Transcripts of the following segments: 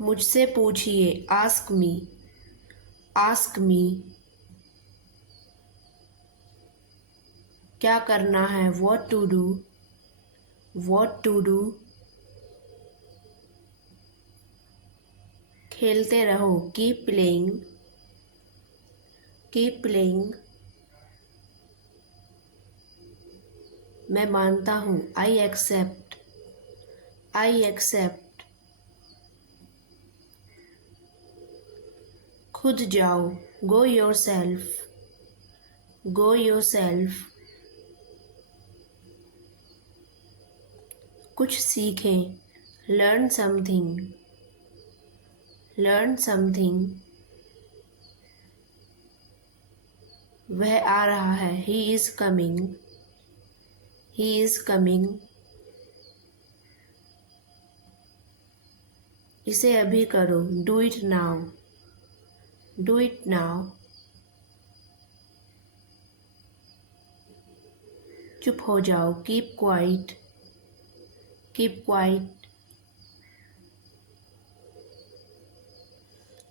मुझसे पूछिए, ask me, ask me. क्या करना है, what to do, what to do. खेलते रहो, कीप प्लेइंग, कीप प्लेइंग। मैं मानता हूँ, आई एक्सेप्ट, आई एक्सेप्ट। खुद जाओ, गो योरसेल्फ, गो योरसेल्फ। कुछ सीखें, लर्न समथिंग, लर्न समथिंग। वह आ रहा है, he is coming, he is coming. इसे अभी करो, do it now, do it now. चुप हो जाओ, कीप क्वाइट, कीप क्वाइट।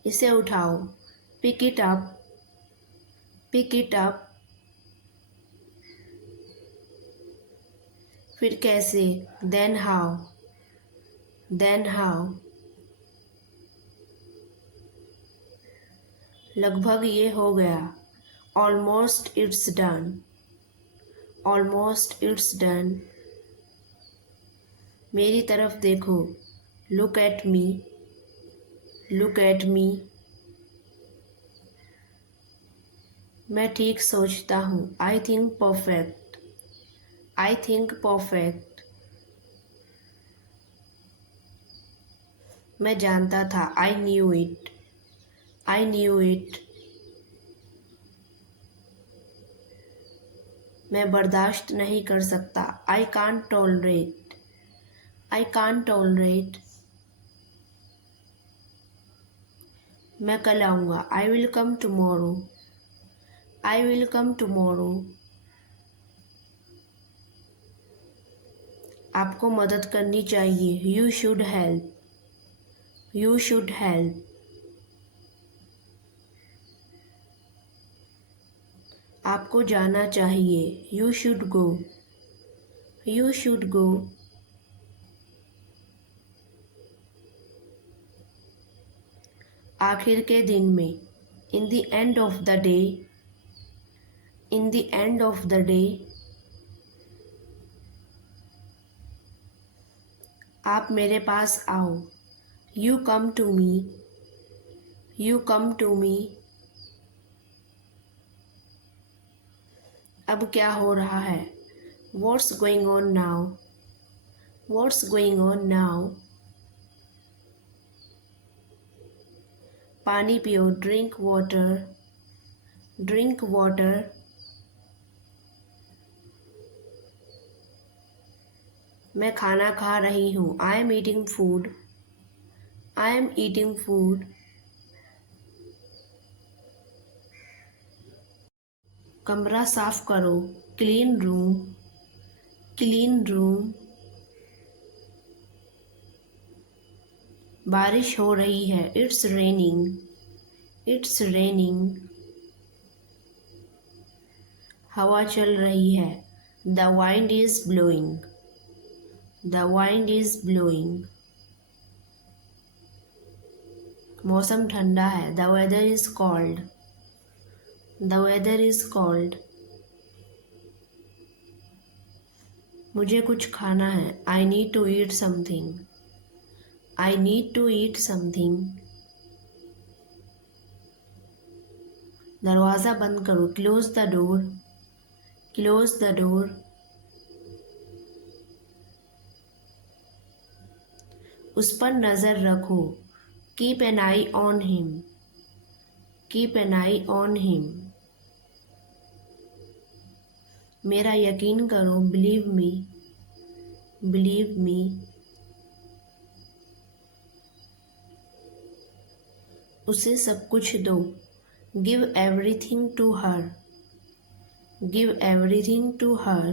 इसे उठाओ, pick it up, pick it up. फिर कैसे, देन हाउ, देन हाउ। लगभग ये हो गया, almost it's done, almost it's done. मेरी तरफ देखो, look at me, look at me. मैं ठीक सोचता हूँ, I think perfect, I think perfect. मैं जानता था, I knew it, I knew it. मैं बर्दाश्त नहीं कर सकता, I can't tolerate, I can't tolerate. मैं कल आऊँगा, I will come tomorrow, I will come tomorrow. आपको मदद करनी चाहिए, you should help, you should help. आपको जाना चाहिए, you should go, you should go. आखिर के दिन में, in the end of the day, in the end of the day. आप मेरे पास आओ, you come to me, you come to me. अब क्या हो रहा है, what's going on now, what's going on now. पानी पियो, ड्रिंक वाटर, ड्रिंक वाटर। मैं खाना खा रही हूँ, I am eating food, I am eating food. कमरा साफ करो, क्लीन रूम, क्लीन रूम। बारिश हो रही है, इट्स रेनिंग, इट्स रेनिंग। हवा चल रही है, the wind is blowing, the wind is blowing. मौसम ठंडा है, the weather is cold, the weather is cold. मुझे कुछ खाना है, I need to eat something, I need to eat something. दरवाज़ा बंद करो, close the door, close the door. उस पर नज़र रखो, keep an eye on him, keep an eye on him. मेरा यकीन करो, बिलीव मी, बिलीव मी। उसे सब कुछ दो, give everything to her, give everything to her.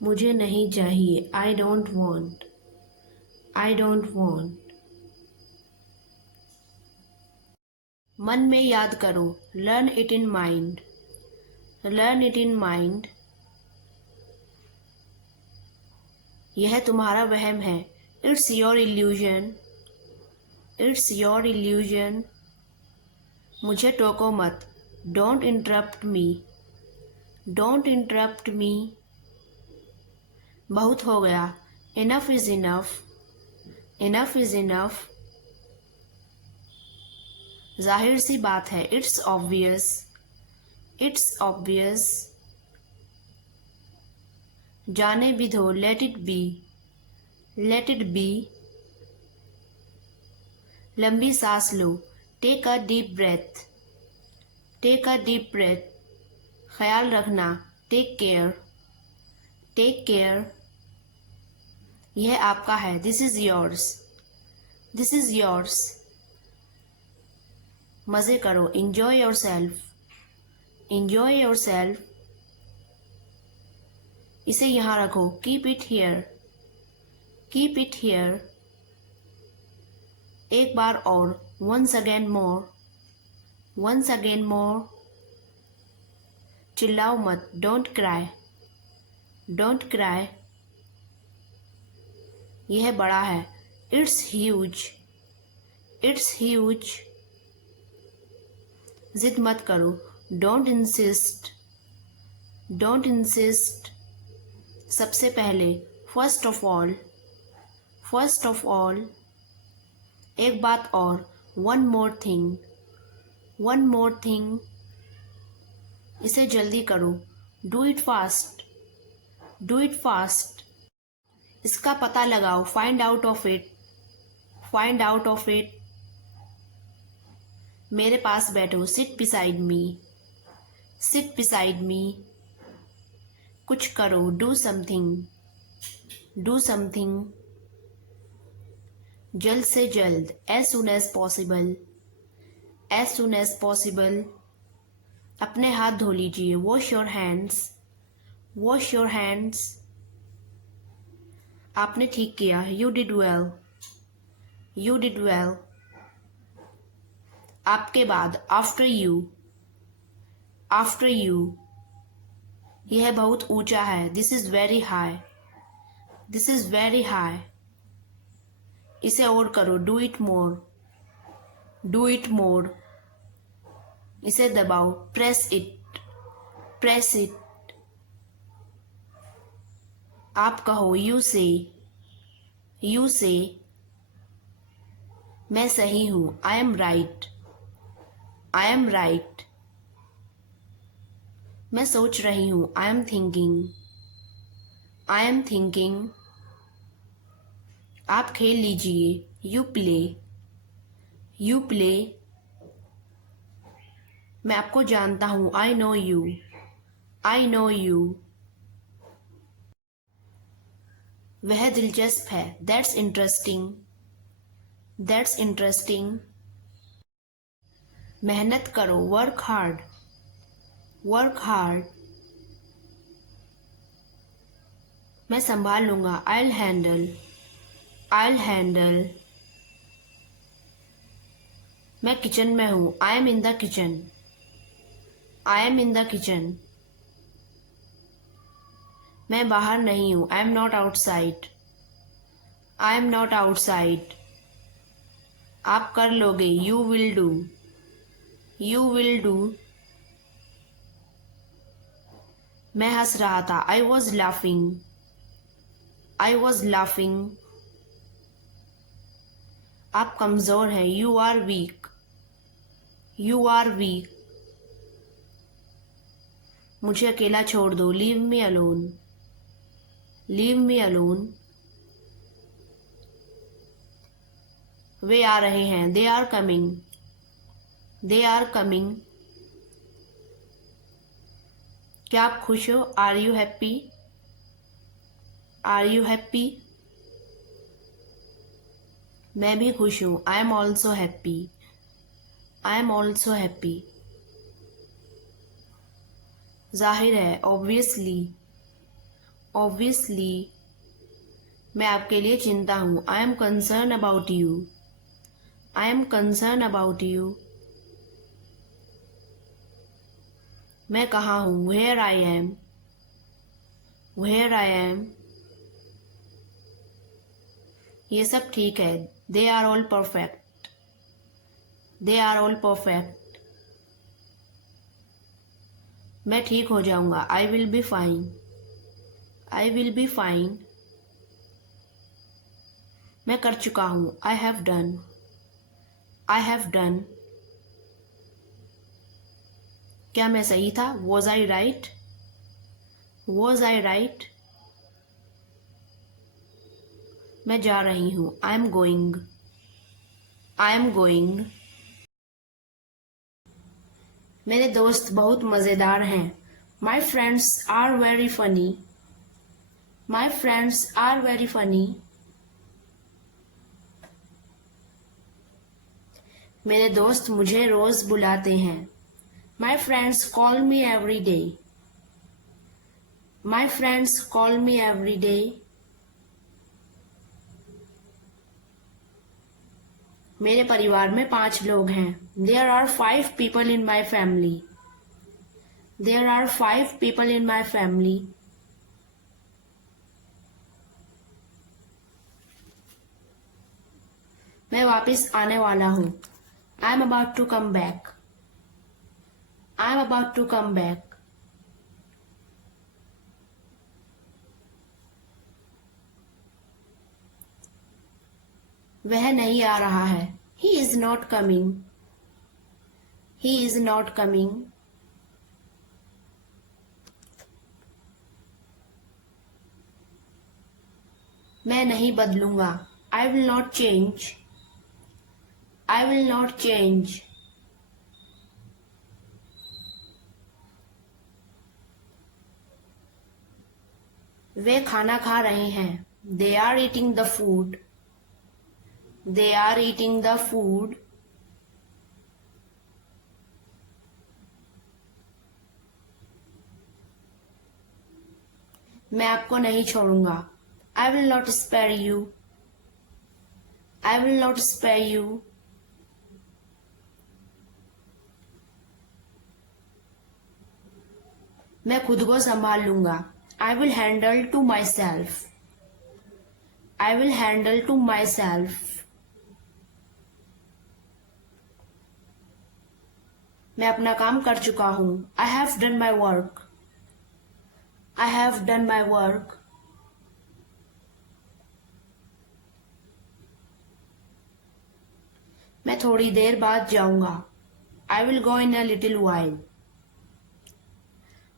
मुझे नहीं चाहिए, I don't want, I don't want. मन में याद करो, learn it in mind, learn it in mind. यह तुम्हारा वहम है, it's your illusion, it's your illusion. मुझे टोको मत, don't interrupt me, don't interrupt me. बहुत हो गया, enough is enough, enough is enough. जाहिर सी बात है, इट्स ऑब्वियस, इट्स ऑब्वियस। जाने भी दो, let it be, let it be. लंबी सांस लो, take a deep breath, take a deep breath. ख्याल रखना, टेक केयर, टेक केयर। यह आपका है, this is yours, this is yours. मज़े करो, enjoy yourself, enjoy yourself. इसे यहाँ रखो, keep it here, keep it here. एक बार और, once again more, once again more. चिल्लाओ मत, डोंट क्राई, डोंट क्राई। यह बड़ा है, इट्स ह्यूज, इट्स ह्यूज। जिद मत करो, डोंट इंसिस्ट, डोंट इंसिस्ट। सबसे पहले, first of all, first of all. एक बात और, one more thing, one more thing. इसे जल्दी करो, do it fast, do it fast. इसका पता लगाओ, find out of it, find out of it. मेरे पास बैठो, sit beside me, sit beside me. कुछ करो, डू समथिंग, डू समथिंग। जल्द से जल्द, as soon as possible, as soon as possible. अपने हाथ धो लीजिए, wash your hands, wash your hands. आपने ठीक किया, you did well, you did well. आपके बाद, आफ्टर यू, आफ्टर यू। यह बहुत ऊंचा है, this is very high, this is very high. इसे और करो, do it more, do it more. इसे दबाओ, प्रेस इट, प्रेस इट। आप कहो, यू से, यू से। मैं सही हूं, I M right, I am right. मैं सोच रही हूं, I am thinking, I am thinking. आप खेल लीजिए, यू प्ले, यू प्ले। मैं आपको जानता हूं, I know you, I know you. वह दिलचस्प है, दैट्स इंटरेस्टिंग, दैट्स इंटरेस्टिंग। मेहनत करो, वर्क हार्ड, वर्क हार्ड। मैं संभाल लूंगा, आई हैंडल, आई हैंडल। मैं किचन में हूं, I am in the kitchen, I am in the kitchen. मैं बाहर नहीं हूं, I am not outside, I am not outside. आप कर लोगे, you will do, you will do. मैं हंस रहा था, I was laughing, I was laughing. आप कमजोर हैं, you are weak, you are weak. मुझे अकेला छोड़ दो, leave me alone, leave me alone. वे आ रहे हैं, they are coming, they are coming. क्या आप खुश हो, are you happy, are you happy. मैं भी खुश हूं, I am also happy, I am also happy. जाहिर है, ऑब्वियसली, ऑब्वियसली। मैं आपके लिए चिंता हूं, I am concern about you, I am concern about you. मैं कहाँ हूँ, where I am, where I am. ये सब ठीक है, they are all perfect, they are all perfect. मैं ठीक हो जाऊंगा, I will be fine, I will be fine. मैं कर चुका हूँ, I have done, I have done. क्या मैं सही था, was I right, was I right. मैं जा रही हूँ, I am going, I am going. मेरे दोस्त बहुत मज़ेदार हैं, my friends are very funny, my friends are very funny. मेरे दोस्त मुझे रोज़ बुलाते हैं, my friends call me every day, my friends call me every day. मेरे परिवार में 5 लोग हैं, there are 5 people in my family, there are 5 people in my family. मैं वापस आने वाला हूँ, I am about to come back, I am about to come back. वह नहीं आ रहा है, he is not coming, he is not coming. मैं नहीं बदलूंगा, I will not change, I will not change. वे खाना खा रहे हैं, they are eating the food, they are eating the food. मैं आपको नहीं छोड़ूंगा, I will not spare you, I will not spare you. मैं खुद को संभाल लूंगा, I will handle to myself, I will handle to myself. मैं अपना काम कर चुका हूँ, I have done my work, I have done my work. मैं थोड़ी देर बाद जाऊंगा, I will go in a little while,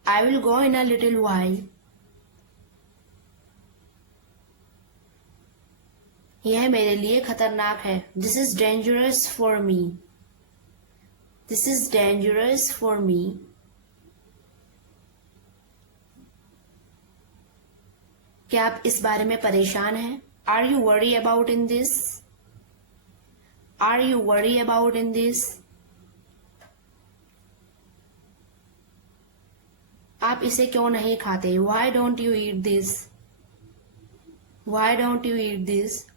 I will go in a little while. यह मेरे लिए खतरनाक है, this is dangerous for me, this is dangerous for me. क्या आप इस बारे में परेशान हैं, are you worry about in this, are you worry about in this. आप इसे क्यों नहीं खाते, why don't you eat this, why don't you eat this.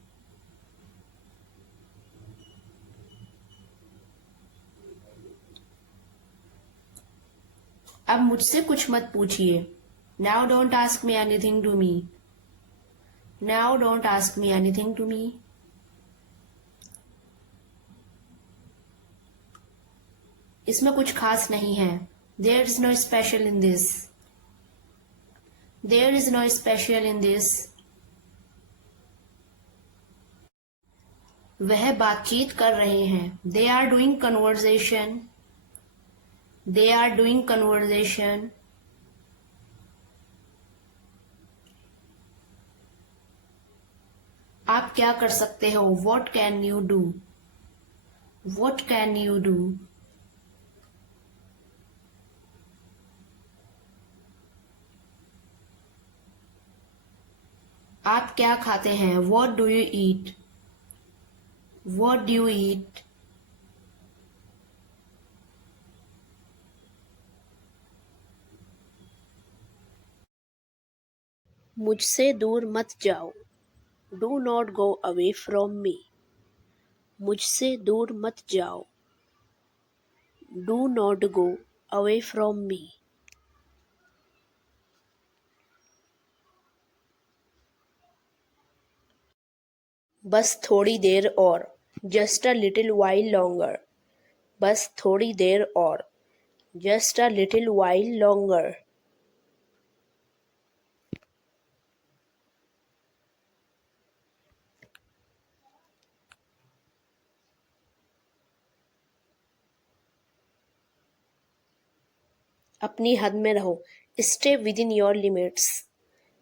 अब मुझसे कुछ मत पूछिए, now don't ask me anything to me, now don't ask me anything to me. इसमें कुछ खास नहीं है, there is no special in this, there is no special in this. वह बातचीत कर रहे हैं, they are doing conversation, they are doing conversation. आप क्या कर सकते हो, what can you do, what can you do. आप क्या खाते हैं, what do you eat, what do you eat. मुझसे दूर मत जाओ, do not go away from me, मुझसे दूर मत जाओ, do not go away from me. बस थोड़ी देर और, just a little while longer, बस थोड़ी देर और, just a little while longer. अपनी हद में रहो, stay within your limits,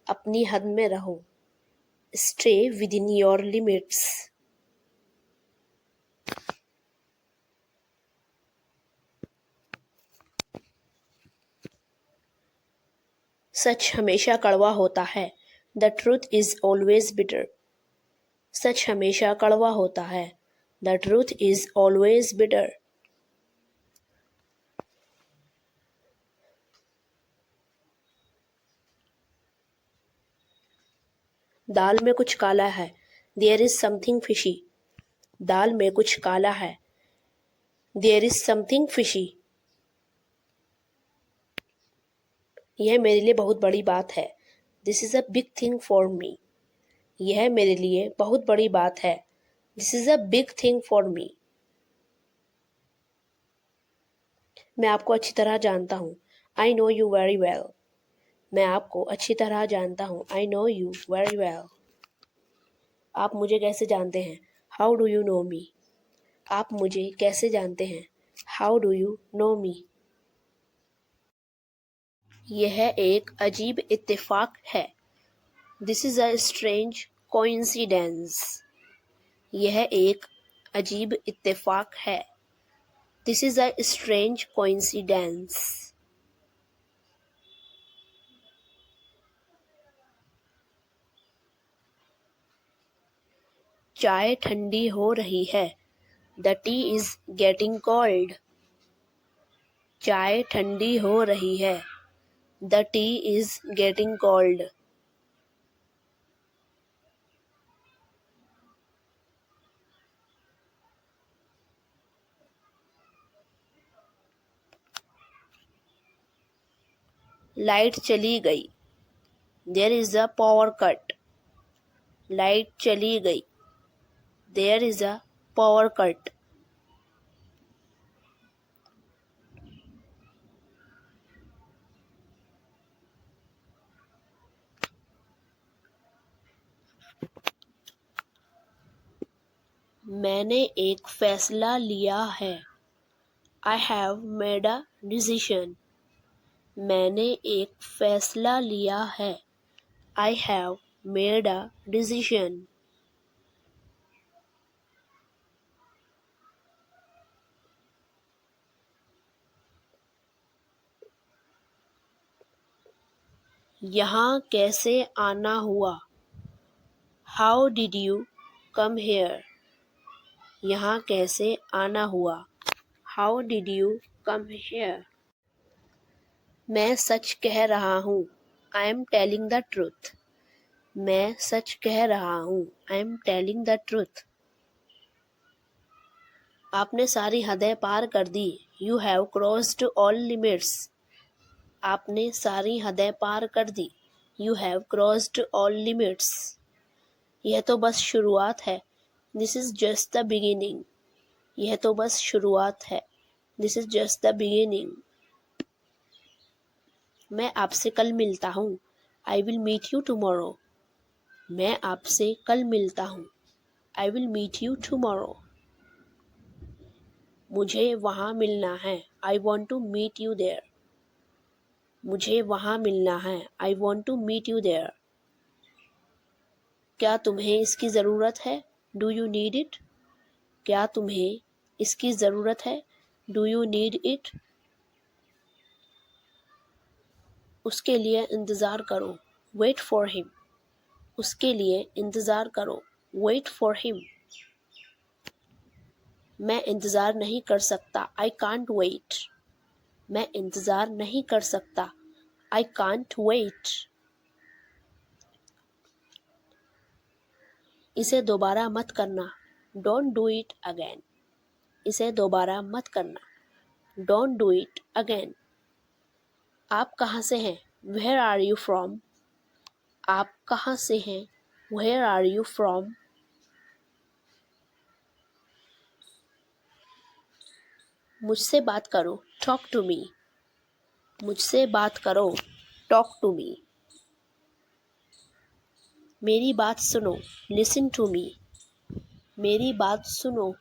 अपनी हद में रहो, stay within your limits. सच हमेशा कड़वा होता है, the truth is always bitter, सच हमेशा कड़वा होता है, the truth is always bitter. दाल में कुछ काला है, देयर इज समथिंग फिशी, दाल में कुछ काला है, देयर इज समथिंग फिशी। यह मेरे लिए बहुत बड़ी बात है, this is a big thing for me, यह मेरे लिए बहुत बड़ी बात है, this is a big thing for me. मैं आपको अच्छी तरह जानता हूँ, I know you very well, मैं आपको अच्छी तरह जानता हूँ, I know you very well. आप मुझे कैसे जानते हैं, हाउ डू यू नो मी, आप मुझे कैसे जानते हैं, हाउ डू यू नो मी। यह एक अजीब इत्तेफाक है, this is a strange coincidence, यह एक अजीब इत्तेफाक है, this is a strange coincidence. चाय ठंडी हो रही है, the tea is getting cold, चाय ठंडी हो रही है, the tea is getting cold. Light चली गई, there is a power cut, light चली गई, there is a power cut. मैंने एक फैसला लिया है, I have made a decision, मैंने एक फैसला लिया है, I have made a decision. यहाँ कैसे आना हुआ, how did you come here, यहाँ कैसे आना हुआ, how did you come here. मैं सच कह रहा हूँ, I am telling the truth, मैं सच कह रहा हूँ, I am telling the truth. आपने सारी हदें पार कर दी, you have crossed all limits, आपने सारी हदें पार कर दी, you have crossed all limits. यह तो बस शुरुआत है, this is just the beginning, यह तो बस शुरुआत है, this is just the beginning. मैं आपसे कल मिलता हूँ, I will meet you tomorrow, मैं आपसे कल मिलता हूँ, I will meet you tomorrow. मुझे वहाँ मिलना है, I want to meet you there, मुझे वहाँ मिलना है, I want to meet you there. क्या तुम्हें इसकी ज़रूरत है, डू यू नीड इट, क्या तुम्हें इसकी ज़रूरत है, डू यू नीड इट। उसके लिए इंतज़ार करो, वेट फॉर हिम, उसके लिए इंतज़ार करो, वेट फॉर हिम। मैं इंतज़ार नहीं कर सकता, आई कांट वेट, मैं इंतज़ार नहीं कर सकता, आई कांट वेट। इसे दोबारा मत करना, डोंट डू इट अगेन, इसे दोबारा मत करना, डोंट डू इट अगेन। आप कहाँ से हैं, वेयर आर यू फ्रॉम, आप कहाँ से हैं, वेयर आर यू फ्रॉम। मुझसे बात करो, टॉक टू मी। मुझसे बात करो, टॉक टू मी। मेरी बात सुनो, लिसन टू मी। मेरी बात सुनो,